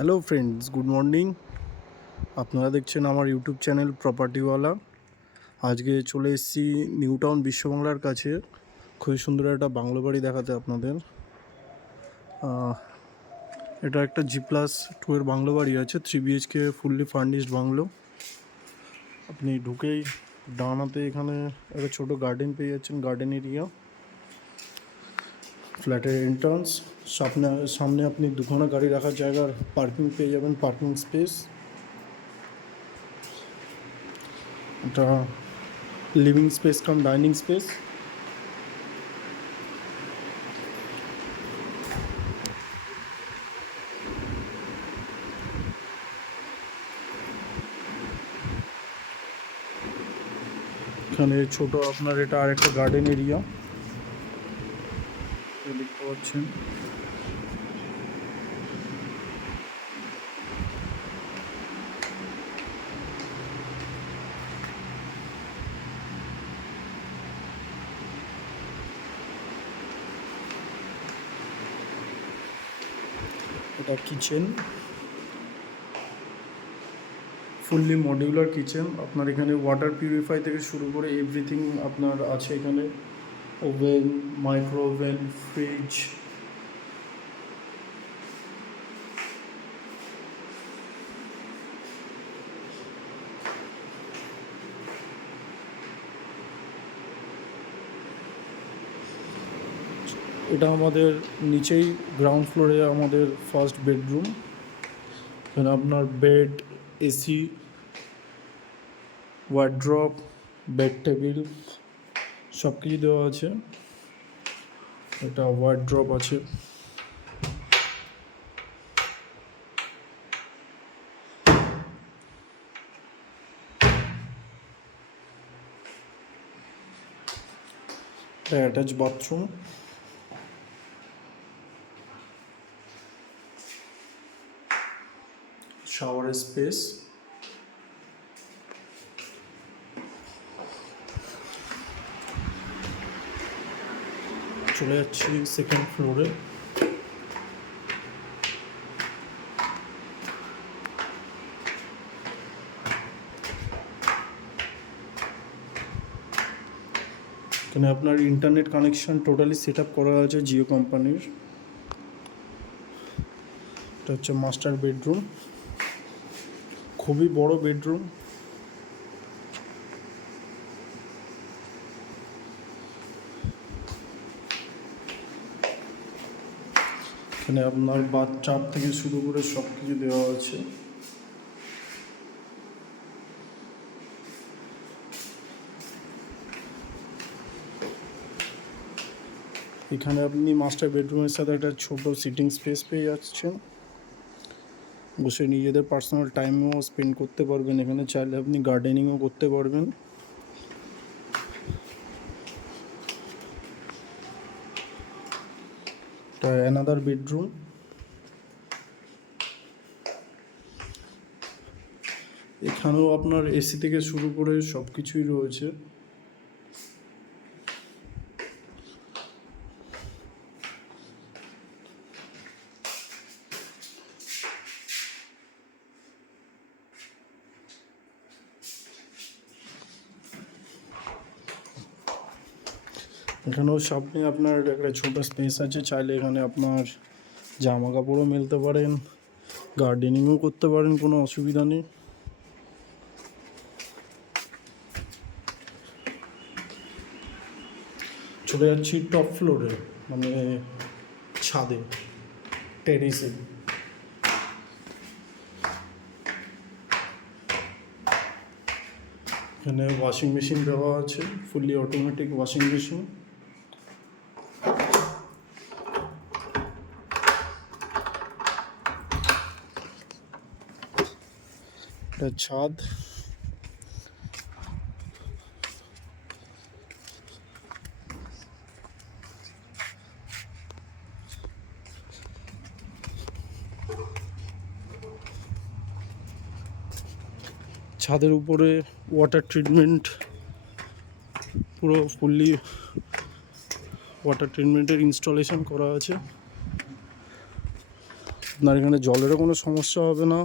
Hello friends, good morning. আপনারা দেখছেন আমার ইউটিউব চ্যানেল প্রপার্টিওয়ালা। আজকে চলে এসেছি নিউ টাউন বিশ্ববাংলার কাছে খুবই সুন্দর একটা বাংলো বাড়ি দেখাতে আপনাদের। এটা একটা G+2 এর বাংলো বাড়ি আছে, 3 BHK ফুললি ফার্নিশড বাংলো। আপনি ঢুকেই ডানাতে এখানে একটা ছোটো গার্ডেন পেয়ে যাচ্ছেন, গার্ডেন এরিয়া, ফ্ল্যাটের এন্ট্রান্স। সামনে আপনি দুখানা গাড়ি রাখার জায়গার পার্কিং পেয়ে যাবেন, পার্কিং স্পেস। এটা living space cum dining space. এখানে ছোট আপনার এটা আর একটা গার্ডেন এরিয়া দেখতে পাচ্ছেন। এটা কিচেন, ফুললি মডিউলার কিচেন। আপনার এখানে ওয়াটার পিউরিফাই থেকে শুরু করে এভরিথিং আপনার আছে এখানে। Oven, micro oven, fridge. এটা আমাদের নিচেই গ্রাউন্ড ফ্লোরে আমাদের ফার্স্ট বেডরুম। এখানে আপনার bed, AC, wardrobe, bed table সব কিছু দেওয়া আছে। এটা ওয়ার্ড্রপ আছে। এটা অ্যাটাচ বাথরুম। Shower space. চলে যাচ্ছি সেকেন্ড ফ্লোরে। এখানে আপনার internet connection totally set up করা আছে জিও কোম্পানির। এটা হচ্ছে মাস্টার বেডরুম, খুবই বড় বেডরুম। এখানে আপনার বাথটাব থেকে শুরু করে সব কিছু দেওয়া আছে। এখানে আপনি মাস্টার বেডরুমের সাথে একটা ছোট সিটিং স্পেস পেয়ে যাচ্ছেন, বসে নিজেদের পার্সোনাল টাইমও স্পেন্ড করতে পারবেন। এখানে চাইলে আপনি গার্ডেনিংও করতে পারবেন। এটা অ্যানাদার বেডরুম। এখানেও আপনার এসি থেকে শুরু করে সব কিছুই রয়েছে। এখানেও সামনে আপনার একটা ছোটো স্পেস আছে, চাইলে এখানে আপনার জামা কাপড়ও মেলতে পারেন, গার্ডেনিংও করতে পারেন, কোনো অসুবিধা নেই। চলে যাচ্ছি টপ ফ্লোরে, মানে ছাদে, টেরেসে। এখানে ওয়াশিং মেশিন দেওয়া আছে, ফুললি অটোমেটিক ওয়াশিং মেশিন। এটা ছাদ। ছাদের উপরে ওয়াটার ট্রিটমেন্ট, পুরো ফুললি ওয়াটার ট্রিটমেন্টের ইনস্টলেশন করা আছে। আপনার এখানে জলেরও কোনো সমস্যা হবে না।